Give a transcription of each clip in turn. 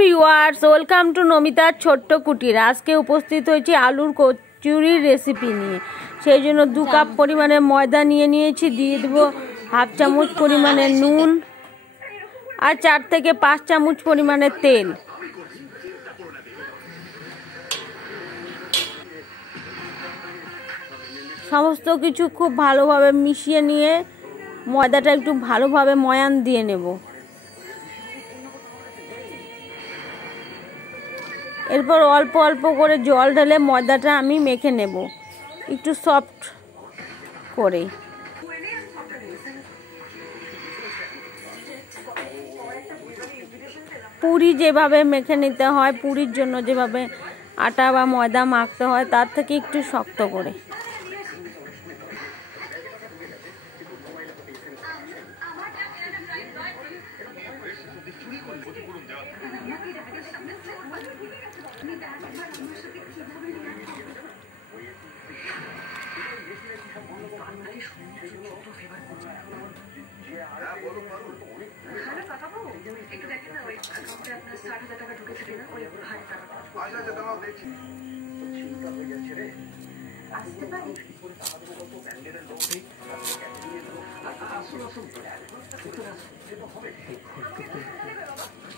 Viewers, welcome to নমিতার ছোট্ট কুটির। আজকে উপস্থিত হয়েছি আলুর কচুরির রেসিপি নিয়ে। সেই জন্য 2 কাপ পরিমাণে ময়দা নিয়ে নিয়েছি। দিয়ে দেবো হাফ চামচ পরিমাণে নুন আর 4 থেকে 5 চামচ পরিমাণে তেল। সমস্ত কিছু খুব ভালোভাবে মিশিয়ে নিয়ে ময়দাটা একটু ভালোভাবে ময়ান দিয়ে নেব। এরপর অল্প অল্প করে জল ঢেলে ময়দাটা আমি মেখে নেব একটু সফট করে। পুরি যেভাবে মেখে নিতে হয়, পুরির জন্য যেভাবে আটা বা ময়দা মাখতে হয় তার থেকে একটু শক্ত করে।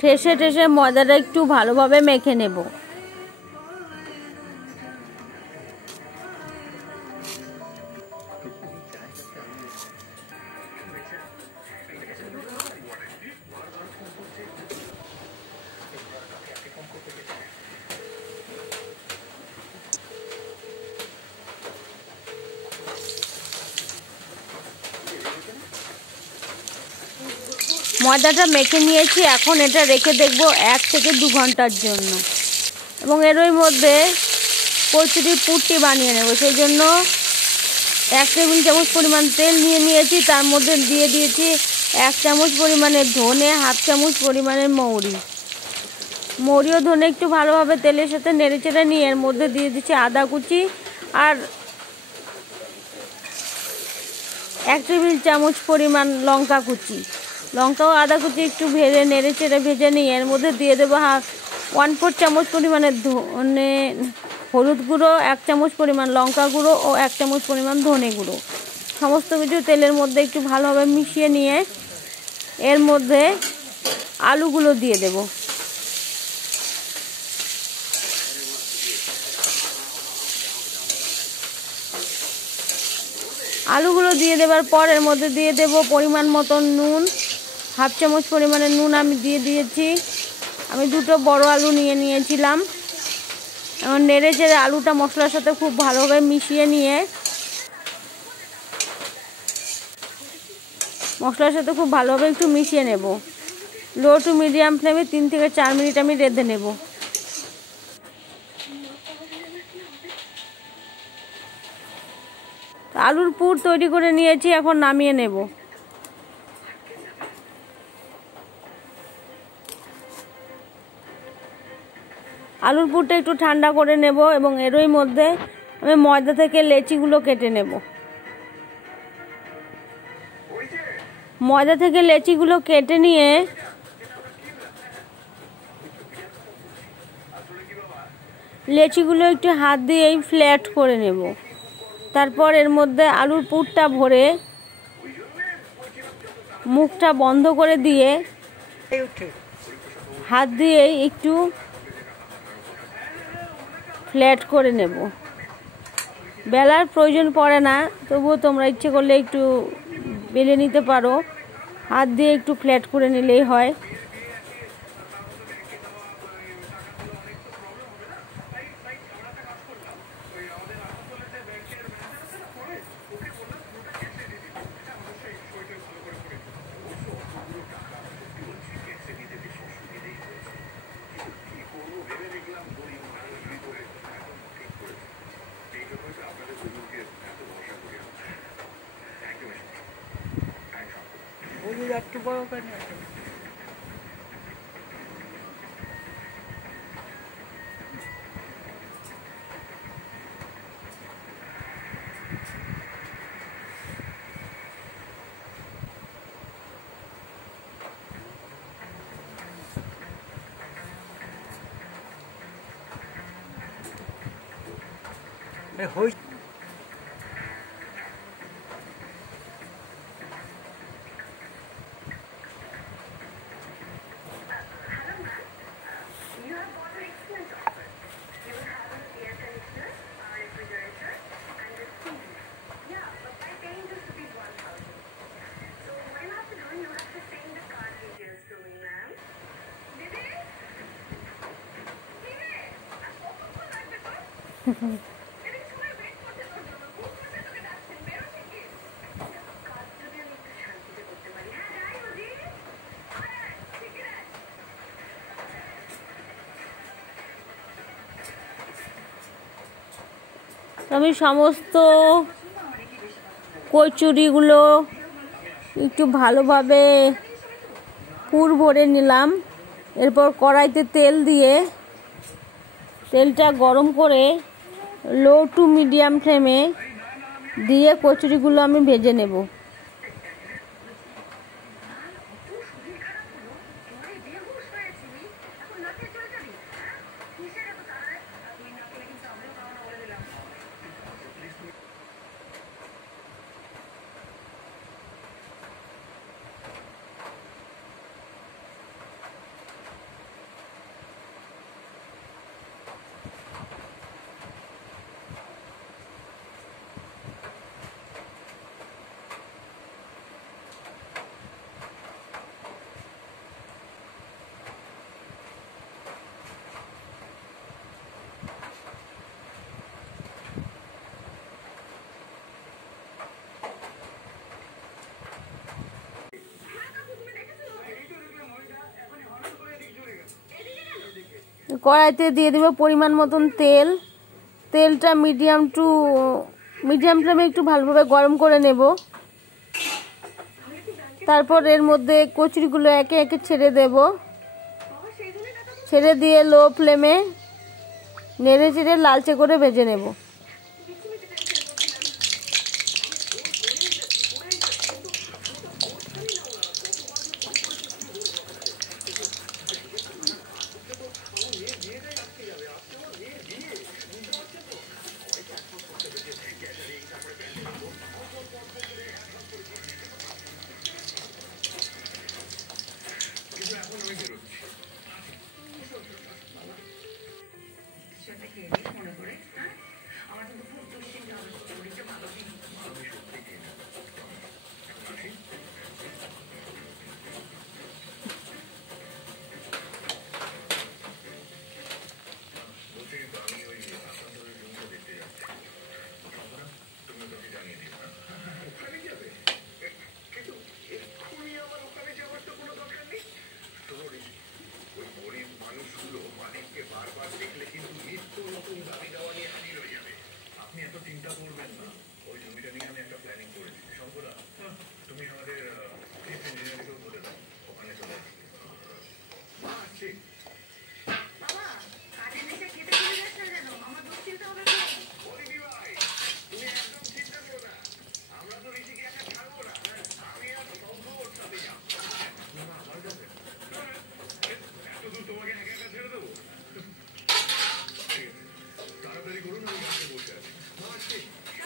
ঠেসে ঠেসে ময়দাটা একটু ভালোভাবে মেখে নেব। ময়দাটা মেখে নিয়েছি, এখন এটা রেখে দেখব 1 থেকে 2 ঘন্টার জন্য। এবং এরই মধ্যে কচুরির পুরটি বানিয়ে নেব। সেই জন্য 1 টেবিল চামচ পরিমাণ তেল নিয়ে নিয়েছি। তার মধ্যে দিয়ে দিয়েছি 1 চামচ পরিমাণে ধনে, হাফ চামচ পরিমাণে মৌরি ও ধনে একটু ভালোভাবে তেলের সাথে নেড়েচেড়ে নিয়ে এর মধ্যে দিয়ে দিচ্ছি আদা কুচি আর 1 টেবিল চামচ পরিমাণ লঙ্কা কুচি। লঙ্কা ও আদা কুচি একটু নেড়েচেড়ে ভেজে নিয়ে এর মধ্যে দিয়ে দেবো 1/4 চামচ পরিমাণে ধনে হলুদ গুঁড়ো, 1 চামচ পরিমাণ লঙ্কা গুঁড়ো ও 1 চামচ পরিমাণ ধনে গুঁড়ো। সমস্ত কিছু তেলের মধ্যে একটু ভালোভাবে মিশিয়ে নিয়ে এর মধ্যে আলুগুলো দিয়ে দেব। আলুগুলো দিয়ে দেওয়ার পর এর মধ্যে দিয়ে দেব পরিমাণ মতো নুন, হাফ চামচ পরিমাণে নুন আমি দিয়ে দিয়েছি। আমি 2টো বড় আলু নিয়ে নিয়েছিলাম। এখন নেড়ে চেড়ে আলুটা মশলার সাথে খুব ভালোভাবে মিশিয়ে নিয়ে একটু মিশিয়ে নেব। লো টু মিডিয়াম ফ্লেমে 3 থেকে 4 মিনিট আমি রেঁধে নেব। আলুর পুর তৈরি করে নিয়েছি, এখন নামিয়ে নেব। আলুর পুরটা একটু ঠান্ডা করে নেব এবং এরই মধ্যে আমি ময়দা থেকে লেচিগুলো কেটে নেব। ময়দা থেকে লেচিগুলো কেটে নিয়ে লেচিগুলো একটু হাত দিয়েই ফ্ল্যাট করে নেব। তারপর এর মধ্যে আলুর পুরটা ভরে মুখটা বন্ধ করে দিয়ে হাত দিয়েই একটু ফ্ল্যাট করে নেব। বেলার প্রয়োজন পড়ে না, তবুও তোমরা ইচ্ছে করলে একটু বেলে নিতে পারো। হাত দিয়ে একটু ফ্ল্যাট করে নিলেই হয়। একটু বড় করে আমি সমস্ত কচুরিগুলো একটু ভালোভাবে পুর ভরে নিলাম। এরপর কড়াইতে তেল দিয়ে তেলটা গরম করে লো টু মিডিয়াম ফ্লেমে দিয়ে কচুরিগুলো আমি ভেজে নেব। কড়াইতে দিয়ে দেব পরিমাণ মতন তেল। তেলটা মিডিয়াম ফ্লেমে একটু ভালোভাবে গরম করে নেব। তারপর এর মধ্যে কচুরিগুলো একে একে ছেড়ে দেব। ছেড়ে দিয়ে লো ফ্লেমে নেড়ে চেড়ে লালচে করে ভেজে নেব।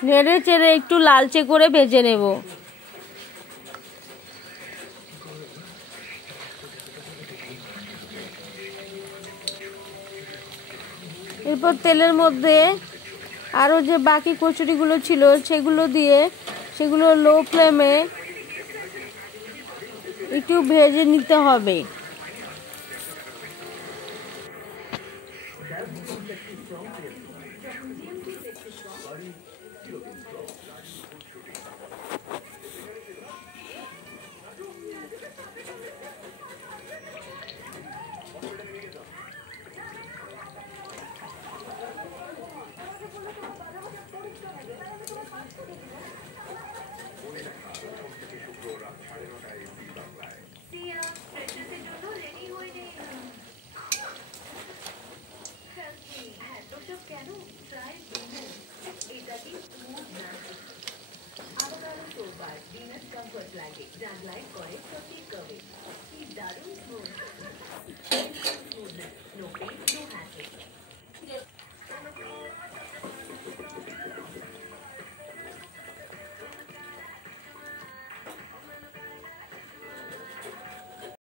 নেড়ে চেড়ে একটু লালচে করে ভেজে নেব। এরপর তেলের মধ্যে আরও যে বাকি কচুরিগুলো ছিল সেগুলো লো ফ্লেমে একটু ভেজে নিতে হবে। লাগে ব্র্যান্ড লাইক করে